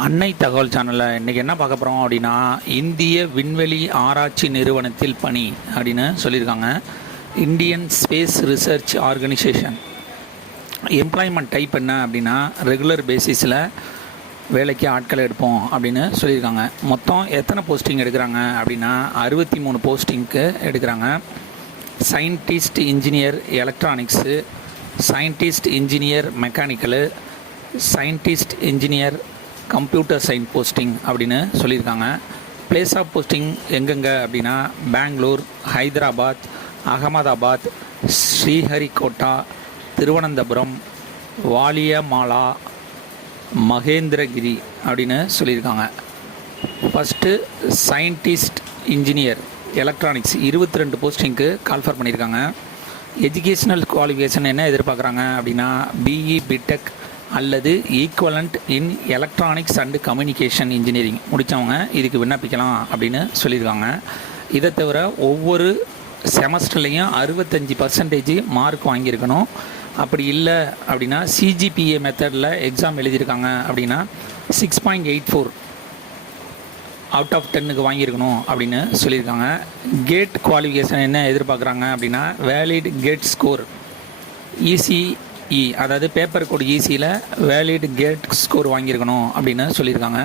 அன்னை தகவல் சேனலில் இன்றைக்கி என்ன பார்க்க போகிறோம் அப்படின்னா, இந்திய விண்வெளி ஆராய்ச்சி நிறுவனத்தில் பணி அப்படின்னு சொல்லியிருக்காங்க. Indian space research organisation. Employment type என்ன அப்படின்னா, ரெகுலர் பேசிஸில் வேலைக்கு ஆட்களை எடுப்போம் அப்படின்னு சொல்லியிருக்காங்க. மொத்தம் எத்தனை போஸ்டிங் எடுக்கிறாங்க அப்படின்னா 63 போஸ்டிங்க்கு எடுக்கிறாங்க. Scientist engineer electronics, scientist engineer mechanical, scientist engineer computer science posting அப்படின்னு சொல்லியிருக்காங்க. பிளேஸ் ஆஃப் போஸ்டிங் எங்கெங்கே அப்படின்னா பெங்களூர், ஹைதராபாத், அகமதாபாத், ஸ்ரீஹரிகோட்டா, திருவனந்தபுரம், வாலியமாலா, மகேந்திரகிரி அப்படின்னு சொல்லியிருக்காங்க. ஃபஸ்ட்டு சயின்டிஸ்ட் இன்ஜினியர் எலக்ட்ரானிக்ஸ் 22 போஸ்டிங்க்கு கால்ஃபர் பண்ணியிருக்காங்க. எஜுகேஷ்னல் குவாலிஃபிகேஷன் என்ன எதிர்பார்க்குறாங்க அப்படின்னா பிஇ பிடெக் அல்லது equivalent in electronics and communication engineering முடித்தவங்க இதுக்கு விண்ணப்பிக்கலாம் அப்படின்னு சொல்லியிருக்காங்க. இதை தவிர ஒவ்வொரு செமஸ்டர்லேயும் 65% மார்க் வாங்கியிருக்கணும். அப்படி இல்லை அப்படின்னா சிஜிபிஏ மெத்தடில் எக்ஸாம் எழுதியிருக்காங்க அப்படின்னா 6.84 அவுட் ஆஃப் 10க்கு வாங்கியிருக்கணும் அப்படின்னு சொல்லியிருக்காங்க. கேட் குவாலிஃபிகேஷன் என்ன எதிர்பார்க்குறாங்க அப்படின்னா வேலிட் கேட் ஸ்கோர் இசிஇ, அதாவது பேப்பர் கோட் ஈஸியில் வேலிட் கேட் ஸ்கோர் வாங்கியிருக்கணும் அப்படின்னு சொல்லியிருக்காங்க.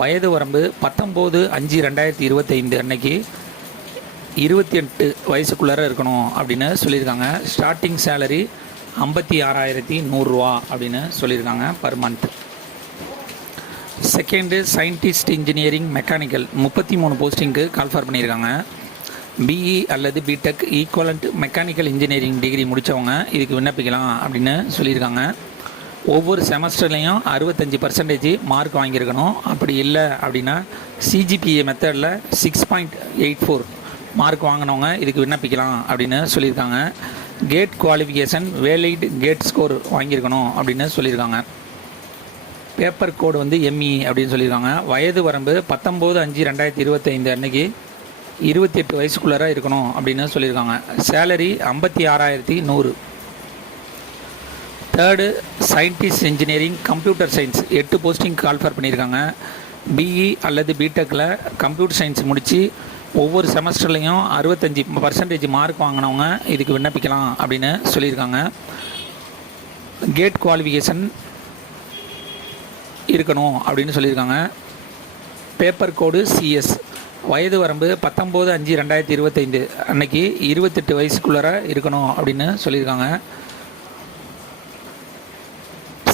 வயது வரம்பு 19/5/2025 அன்னைக்கு 28 வயசுக்குள்ளார இருக்கணும் அப்படின்னு சொல்லியிருக்காங்க. ஸ்டார்டிங் சேலரி 56,100 ரூபா அப்படின்னு சொல்லியிருக்காங்க per month. Second scientist engineering mechanical 33 போஸ்டிங்க்கு கால்ஃபர் பண்ணியிருக்காங்க. பிஇ அல்லது BTech equivalent mechanical engineering degree முடித்தவங்க இதுக்கு விண்ணப்பிக்கலாம் அப்படின்னு சொல்லியிருக்காங்க. ஒவ்வொரு செமஸ்டர்லேயும் 65% மார்க் வாங்கியிருக்கணும். அப்படி இல்லை அப்படின்னா சிஜிபிஏ மெத்தடில் 6.84 மார்க் வாங்கினவங்க இதுக்கு விண்ணப்பிக்கலாம் அப்படின்னு சொல்லியிருக்காங்க. GATE qualification valid GATE score வாங்கியிருக்கணும் அப்படின்னு சொல்லியிருக்காங்க. பேப்பர் கோடு எம்இ அப்படின்னு சொல்லியிருக்காங்க. வயது வரம்பு 19/5/2025 அன்னைக்கு 28 வயசுக்குள்ளார இருக்கணும் அப்படின்னு சொல்லியிருக்காங்க. Salary 56,100. Third scientist engineering computer science 8 posting call for பண்ணியிருக்காங்க. பிஇ அல்லது பிடெக்கில் கம்ப்யூட்டர் சயின்ஸ் முடித்து ஒவ்வொரு செமஸ்டர்லேயும் 65% மார்க் வாங்கினவங்க இதுக்கு விண்ணப்பிக்கலாம் அப்படின்னு சொல்லியிருக்காங்க. கேட் குவாலிஃபிகேஷன் இருக்கணும் அப்படின்னு சொல்லியிருக்காங்க. பேப்பர் கோடு சிஎஸ். வயது வரம்பு 19/5/2025 அன்னைக்கு 28 வயசுக்குள்ளார இருக்கணும் அப்படின்னு சொல்லியிருக்காங்க.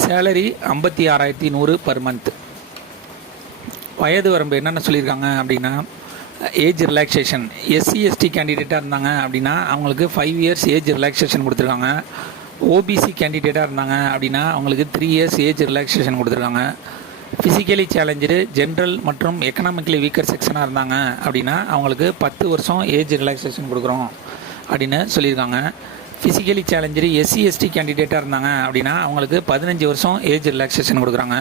Salary 56,100 per month. வயது வரம்பு என்னென்ன சொல்லியிருக்காங்க அப்படின்னா ஏஜ் ரிலாக்ஸேஷன். எஸ்சி/எஸ்டி கேண்டிடேட்டாக இருந்தாங்க அப்படின்னா அவங்களுக்கு 5 இயர்ஸ் ஏஜ் ரிலாக்ஸேஷன் கொடுத்துருக்காங்க. ஓபிசி கேண்டிடேட்டாக இருந்தாங்க அப்படின்னா அவங்களுக்கு 3 இயர்ஸ் ஏஜ் ரிலாக்ஸேஷன் கொடுத்துருக்காங்க. ஃபிசிக்கலி சேலஞ்சு ஜென்ரல் மற்றும் எக்கனாமிக்கலி வீக்கர் செக்ஷனாக இருந்தாங்க அப்படின்னா அவங்களுக்கு 10 வருஷம் ஏஜ் ரிலாக்ஸேஷன் கொடுக்குறோம் அப்படின்னு சொல்லியிருக்காங்க. ஃபிசிக்கலி சேலஞ்சு எஸ்சி/எஸ்டி கேண்டிடேட்டாக இருந்தாங்க அப்படின்னா அவங்களுக்கு 15 வருஷம் ஏஜ் ரிலாக்ஸேஷன் கொடுக்குறாங்க.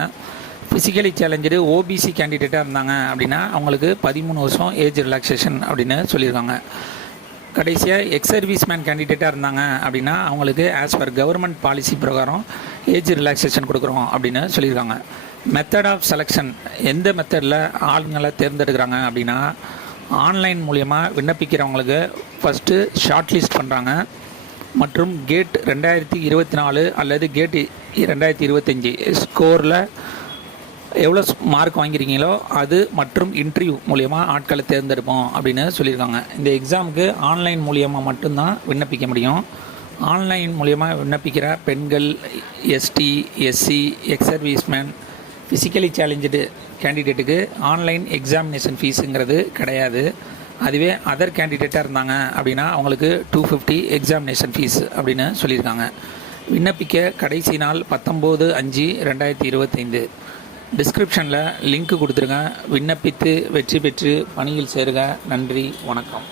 ஃபிசிக்கலி சேலஞ்சு ஓபிசி கேண்டிடேட்டாக இருந்தாங்க அப்படின்னா அவங்களுக்கு 13 வருஷம் ஏஜ் ரிலாக்ஸேஷன் அப்படின்னு சொல்லியிருக்காங்க. கடைசியாக எக்ஸ் சர்வீஸ்மேன் கேண்டிடேட்டாக இருந்தாங்க அப்படின்னா அவங்களுக்கு ஆஸ் பர் கவர்மெண்ட் பாலிசி பிரகாரம் ஏஜ் ரிலாக்ஸேஷன் கொடுக்குறோம் அப்படின்னு சொல்லியிருக்காங்க. மெத்தட் ஆஃப் செலெக்ஷன், எந்த மெத்தடில் ஆளுங்களை தேர்ந்தெடுக்கிறாங்க அப்படின்னா ஆன்லைன் மூலியமாக விண்ணப்பிக்கிறவங்களுக்கு ஃபஸ்ட்டு ஷார்ட் லிஸ்ட் பண்ணுறாங்க மற்றும் கேட் 2024 அல்லது கேட் 2025 ஸ்கோரில் எவ்வளோ மார்க் வாங்கியிருக்கீங்களோ அது மற்றும் இன்டர்வியூ மூலியமாக ஆட்களை தேர்ந்தெடுப்போம் அப்படின்னு சொல்லியிருக்காங்க. இந்த எக்ஸாமுக்கு ஆன்லைன் மூலியமாக மட்டும்தான் விண்ணப்பிக்க முடியும். ஆன்லைன் மூலியமாக விண்ணப்பிக்கிற பெண்கள், ST, SC, ex serviceman, physically challenge கேண்டிடேட்டுக்கு ஆன்லைன் எக்ஸாமினேஷன் ஃபீஸுங்கிறது கிடையாது. அதுவே அதர் கேண்டிடேட்டாக இருந்தாங்க அப்படின்னா அவங்களுக்கு 250 எக்ஸாமினேஷன் ஃபீஸ் அப்படின்னு சொல்லியிருக்காங்க. விண்ணப்பிக்க கடைசி நாள் 19/5/2025. டிஸ்கிரிப்ஷனில் லிங்க் கொடுத்துருங்க. விண்ணப்பித்து வெற்றி பெற்று பணியில் சேருக. நன்றி, வணக்கம்.